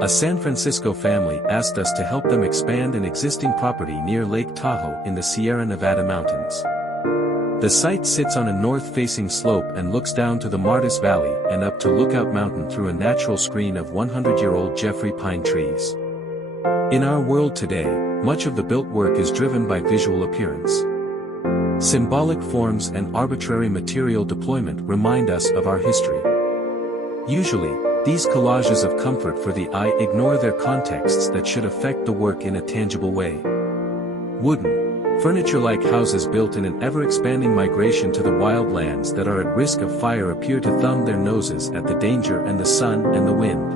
A San Francisco family asked us to help them expand an existing property near Lake Tahoe in the Sierra Nevada mountains. The site sits on a north-facing slope and looks down to the Martis Valley and up to Lookout Mountain through a natural screen of 100-year-old Jeffrey pine trees. In our world today, much of the built work is driven by visual appearance. Symbolic forms and arbitrary material deployment remind us of our history. Usually, these collages of comfort for the eye ignore their contexts that should affect the work in a tangible way. Wooden, furniture-like houses built in an ever-expanding migration to the wild lands that are at risk of fire appear to thumb their noses at the danger and the sun and the wind.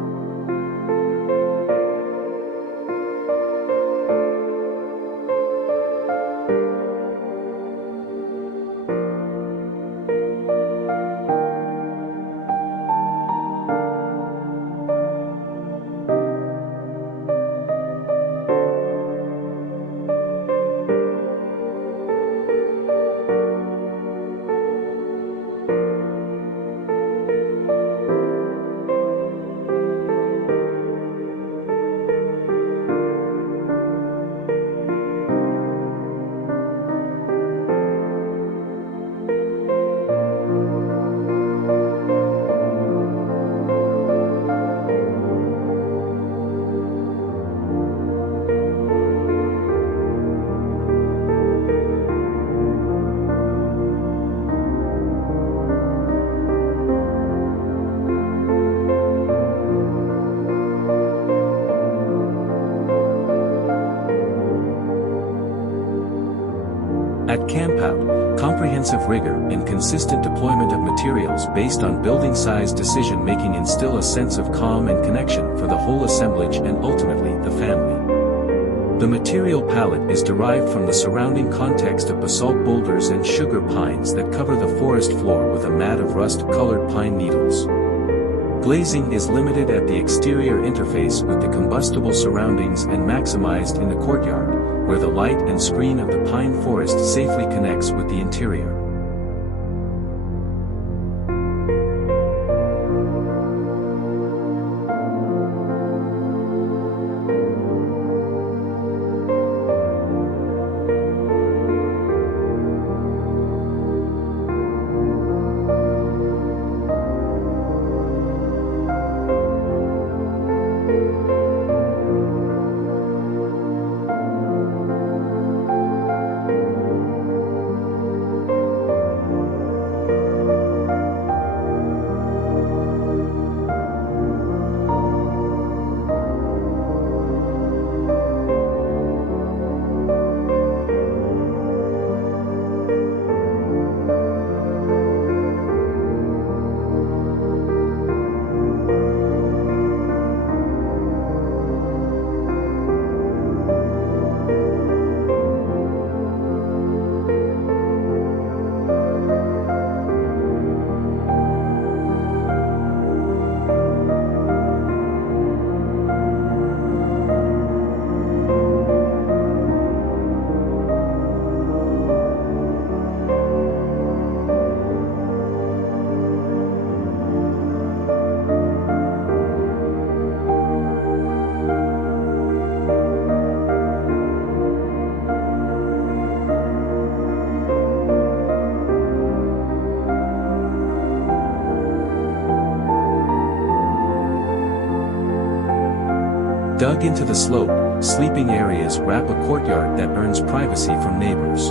At CAMPout, comprehensive rigor and consistent deployment of materials based on building size decision-making instill a sense of calm and connection for the whole assemblage and ultimately the family. The material palette is derived from the surrounding context of basalt boulders and sugar pines that cover the forest floor with a mat of rust-colored pine needles. Glazing is limited at the exterior interface with the combustible surroundings and maximized in the courtyard, where the light and screen of the pine forest safely connects with the interior. Dug into the slope, sleeping areas wrap a courtyard that earns privacy from neighbors.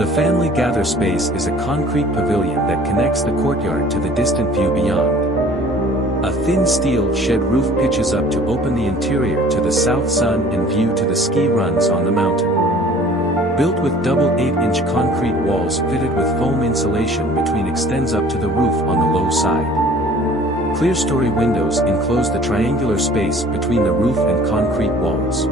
The family gather space is a concrete pavilion that connects the courtyard to the distant view beyond. A thin steel shed roof pitches up to open the interior to the south sun and view to the ski runs on the mountain. Built with double 8-inch concrete walls fitted with foam insulation between extends up to the roof on the low side. Clear-story windows enclose the triangular space between the roof and concrete walls.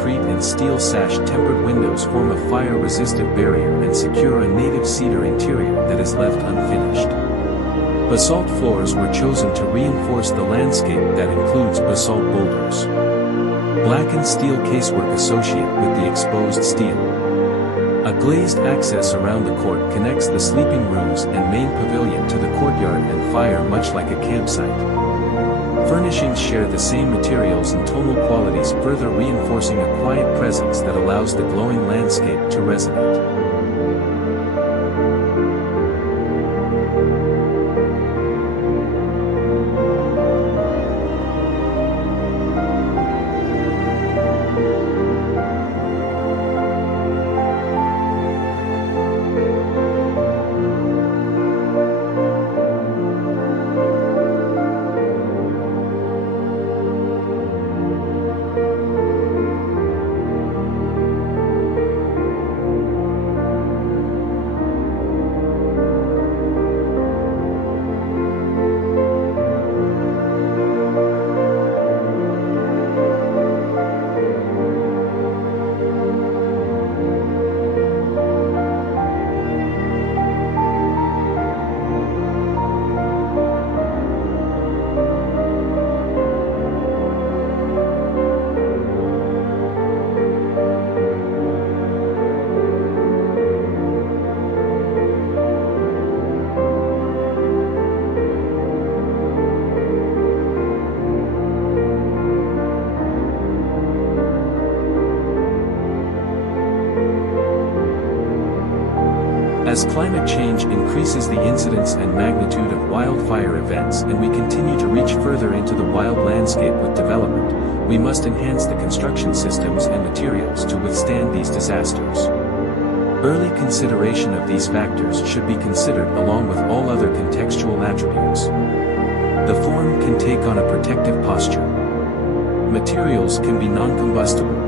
concrete and steel sash-tempered windows form a fire-resistant barrier and secure a native cedar interior that is left unfinished. Basalt floors were chosen to reinforce the landscape that includes basalt boulders. Blackened steel casework associate with the exposed steel. A glazed access around the court connects the sleeping rooms and main pavilion to the courtyard and fire, much like a campsite. Furnishings share the same materials and tonal qualities, further reinforcing a quiet presence that allows the glowing landscape to resonate. As climate change increases the incidence and magnitude of wildfire events and we continue to reach further into the wild landscape with development, we must enhance the construction systems and materials to withstand these disasters. Early consideration of these factors should be considered along with all other contextual attributes. The form can take on a protective posture. Materials can be non-combustible.